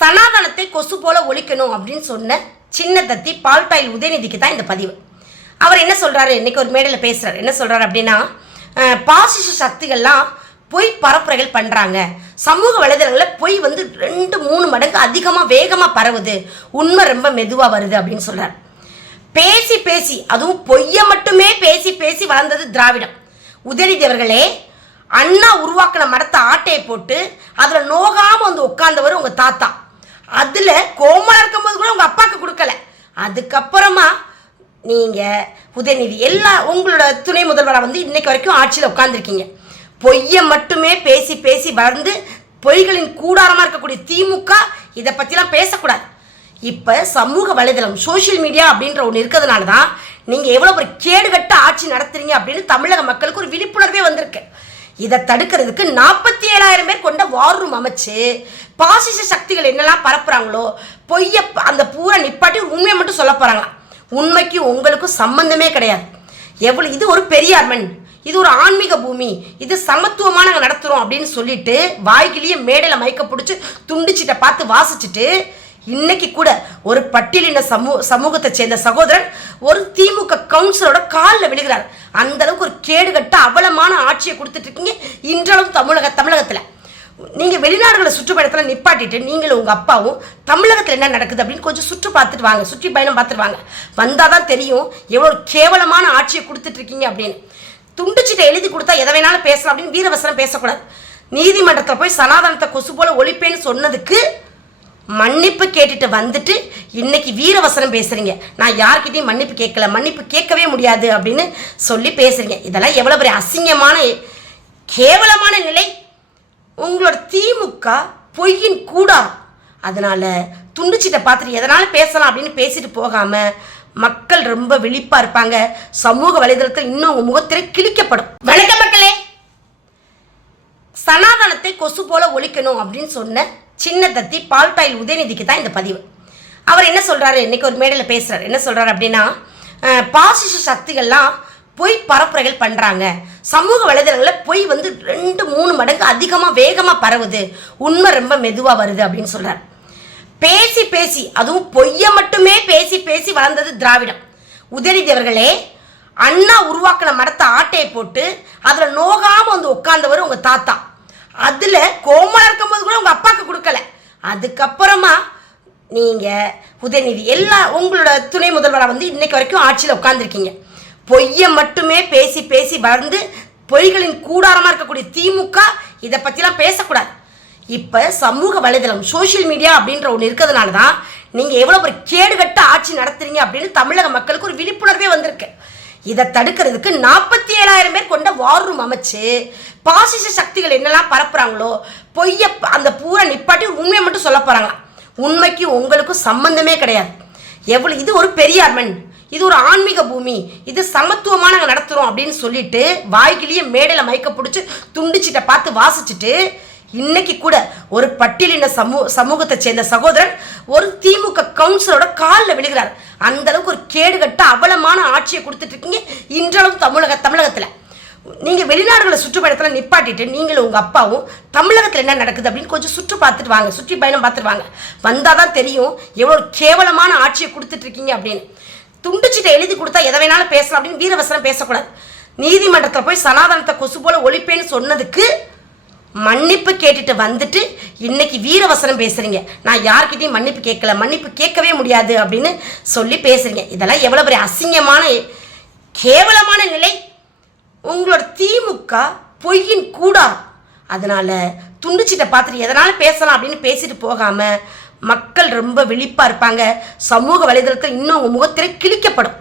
சனாதனத்தை கொசு போல ஒழிக்கணும் அப்படின்னு சொன்ன சின்ன தத்தி பால்பாயில் உதயநிதிக்கு தான் இந்த பதிவு. அவர் என்ன சொல்கிறாரு, இன்றைக்கி ஒரு மேடையில் பேசுகிறார். என்ன சொல்கிறார் அப்படின்னா, பாசிச சக்திகள்லாம் பொய் பரப்புரைகள் பண்ணுறாங்க, சமூக வலைதளங்களில் பொய் 2-3 மடங்கு அதிகமாக வேகமாக பரவுது, உண்மை ரொம்ப மெதுவாக வருது அப்படின்னு சொல்கிறார். பேசி பேசி, அதுவும் பொய்யை மட்டுமே பேசி பேசி வளர்ந்தது திராவிடம். உதயநிதி அவர்களே, அண்ணா உருவாக்கின மரத்தை ஆட்டையை போட்டு அதில் நோகாமல் உட்கார்ந்தவர் உங்கள் தாத்தா. அதில் கோமலாக இருக்கும்போது கூட உங்கள் அப்பாவுக்கு கொடுக்கல. அதுக்கப்புறமா நீங்கள் உதயநிதி உங்களோட துணை முதல்வராக இன்னைக்கு வரைக்கும் ஆட்சியில் உட்காந்துருக்கீங்க. பொய்யை மட்டுமே பேசி பேசி வளர்ந்து பொய்களின் கூடாரமாக இருக்கக்கூடிய திமுக இதை பற்றிலாம் பேசக்கூடாது. இப்போ சமூக வலைதளம் சோஷியல் மீடியா அப்படின்ற ஒன்று இருக்கிறதுனால தான் நீங்கள் எவ்வளோ ஒரு கேடுகட்ட ஆட்சி நடத்துறீங்க அப்படின்னு தமிழக மக்களுக்கு ஒரு விழிப்புணர்வே வந்திருக்கு. இதை தடுக்கிறதுக்கு 47,000 பேர் கொண்ட வார் ரூம் அமைச்சு பாசிச சக்திகள் என்னெல்லாம் பரப்புறாங்களோ பொய்யை அந்த பூரா நிப்பாட்டி உண்மையை மட்டும் சொல்ல போகிறாங்க. உண்மைக்கு உங்களுக்கும் சம்பந்தமே கிடையாது. இது ஒரு பெரியார் மண், இது ஒரு ஆன்மீக பூமி, இது சமத்துவமாக நாங்கள் நடத்துகிறோம் அப்படின்னு சொல்லிட்டு வாய்கிலேயே மேடையில் மயக்க பிடிச்சி துண்டிச்சிட்ட பார்த்து வாசிச்சுட்டு இன்னைக்கு கூட ஒரு பட்டியலின சமூகத்தை சேர்ந்த சகோதரன் ஒரு திமுக கவுன்சிலரோட காலில் விழுகிறார். அந்த அளவுக்கு ஒரு கேடுகட்ட அவலமான ஆட்சியை கொடுத்துட்டு இருக்கீங்க இன்றளவும் தமிழகத்தில். நீங்கள் வெளிநாடுகளை சுற்றுப்பயணத்தில் நிப்பாட்டிட்டு நீங்களும் உங்கள் அப்பாவும் தமிழகத்தில் என்ன நடக்குது அப்படின்னு கொஞ்சம் சுற்றி பார்த்துட்டு வாங்க, சுற்றி பயணம் பார்த்துட்டு வாங்க. வந்தால் தான் தெரியும் எவ்வளோ கேவலமான ஆட்சியை கொடுத்துட்டு இருக்கீங்க அப்படின்னு. துண்டுச்சிட்டை எழுதி கொடுத்தா எதை வேணாலும் பேசலாம் அப்படின்னு வீரவசனம் பேசக்கூடாது. நீதிமன்றத்தில் போய் சனாதனத்தை கொசு போல ஒழிப்பேன்னு சொன்னதுக்கு மன்னிப்பு கேட்டுட்டு வந்துட்டு இன்னைக்கு வீரவசனம் பேசுறீங்க. நான் யார்கிட்டையும் மன்னிப்பு கேட்கல, மன்னிப்பு கேட்கவே முடியாது அப்படின்னு சொல்லி பேசுறீங்க. இதெல்லாம் எவ்வளோ பெரிய அசிங்கமான கேவலமான நிலை. உங்களோட திமுக பொய்யின் கூடாரம். அதனால துண்டுச்சிட்டை பார்த்துட்டு எதனாலும் பேசலாம் அப்படின்னு பேசிட்டு போகாமல் மக்கள் ரொம்ப விழிப்பாக இருப்பாங்க. சமூக வலைதளத்தில் இன்னும் உங்கள் முகத்திலே கிழிக்கப்படும். வணக்கம் மக்களே. சனாதனத்தை கொசு போல ஒழிக்கணும் அப்படின்னு சொன்ன சின்ன தத்தி பால்பாயில் உதயநிதிக்கு தான் இந்த பதிவு. அவர் என்ன சொல்கிறாரு, இன்றைக்கி ஒரு மேடையில் பேசுகிறார். என்ன சொல்கிறார் அப்படின்னா, பாசிச சக்திகள்லாம் பொய் பரப்புரைகள் பண்ணுறாங்க, சமூக வலைதளங்களில் பொய் 2-3 மடங்கு அதிகமாக வேகமாக பரவுது, உண்மை ரொம்ப மெதுவாக வருது அப்படின்னு சொல்கிறார். பேசி பேசி, அதுவும் பொய்யை மட்டுமே பேசி பேசி வளர்ந்தது திராவிடம். உதயநிதி அவர்களே, அண்ணா உருவாக்கின மரத்தை ஆட்டையை போட்டு அதில் நோகாமல் உட்கார்ந்தவர் உங்கள் தாத்தா. அதில் கோமலாக இருக்கும்போது கூட உங்கள் அப்பாவுக்கு கொடுக்கல. அதுக்கப்புறமா நீங்கள் உதயநிதி உங்களோட துணை முதல்வராக இன்னைக்கு வரைக்கும் ஆட்சியில் உட்காந்துருக்கீங்க. பொய்யை மட்டுமே பேசி பேசி வளர்ந்து பொய்களின் கூடாரமாக இருக்கக்கூடிய திமுக இதை பற்றிலாம் பேசக்கூடாது. இப்போ சமூக வலைதளம் சோஷியல் மீடியா அப்படின்ற ஒன்று இருக்கிறதுனால தான் நீங்கள் எவ்வளோ ஒரு கேடுகட்ட ஆட்சி நடத்துறீங்க அப்படின்னு தமிழக மக்களுக்கு ஒரு விழிப்புணர்வே வந்திருக்கு. இதை தடுக்கிறதுக்கு 47,000 பேர் கொண்ட வார் ரூம் அமைச்சு பாசிச சக்திகள் என்னெல்லாம் பரப்புறாங்களோ பொய்யை அந்த பூரா நிப்பாட்டி உண்மையை மட்டும் சொல்ல போகிறாங்க. உண்மைக்கு உங்களுக்கும் சம்பந்தமே கிடையாது. இது ஒரு பெரியார் மண், இது ஒரு ஆன்மீக பூமி, இது சமத்துவமாக நாங்கள் நடத்துகிறோம் அப்படின்னு சொல்லிட்டு வாய்கிலேயே மேடையில் மயக்க பிடிச்சி துண்டிச்சிட்டை பார்த்து வாசிச்சுட்டு இன்னைக்கு கூட ஒரு பட்டியலின சமூகத்தை சேர்ந்த சகோதரன் ஒரு திமுக கவுன்சிலரோட காலில் விழுகிறார். அந்த அளவுக்கு ஒரு கேடுகட்ட அவலமான ஆட்சியை கொடுத்துட்டு இருக்கீங்க இன்றளவும் தமிழகத்தில். நீங்கள் வெளிநாடுகளை சுற்றுப்பயணத்தில் நிப்பாட்டிட்டு நீங்களும் உங்கள் அப்பாவும் தமிழகத்தில் என்ன நடக்குது அப்படின்னு கொஞ்சம் சுற்றி பார்த்துட்டு வாங்க, சுற்றி பயணம் பார்த்துட்டு வாங்க. வந்தால் தான் தெரியும் எவ்வளோ கேவலமான ஆட்சியை கொடுத்துட்டு இருக்கீங்க அப்படின்னு. துண்டுச்சிட்டை எழுதி கொடுத்தா எதை வேணாலும் பேசலாம் அப்படின்னு வீரவசனம் பேசக்கூடாது. நீதிமன்றத்தில் போய் சனாதனத்தை கொசு போல ஒழிப்பேன்னு சொன்னதுக்கு மன்னிப்பு கேட்டுட்டு வந்துட்டு இன்னைக்கு வீரவசனம் பேசுறீங்க. நான் யார்கிட்டையும் மன்னிப்பு கேட்கல, மன்னிப்பு கேட்கவே முடியாது அப்படின்னு சொல்லி பேசுறீங்க. இதெல்லாம் எவ்வளோ பெரிய அசிங்கமான கேவலமான நிலை. உங்களோட திமுக பொய்யின் கூடாரம். அதனால துண்டுச்சிட்டை பார்த்துட்டு எதனாலும் பேசலாம் அப்படின்னு பேசிட்டு போகாமல் மக்கள் ரொம்ப விழிப்பாக இருப்பாங்க. சமூக வலைதளத்தில் இன்னும் உங்கள் முகத்திலே கிழிக்கப்படும்.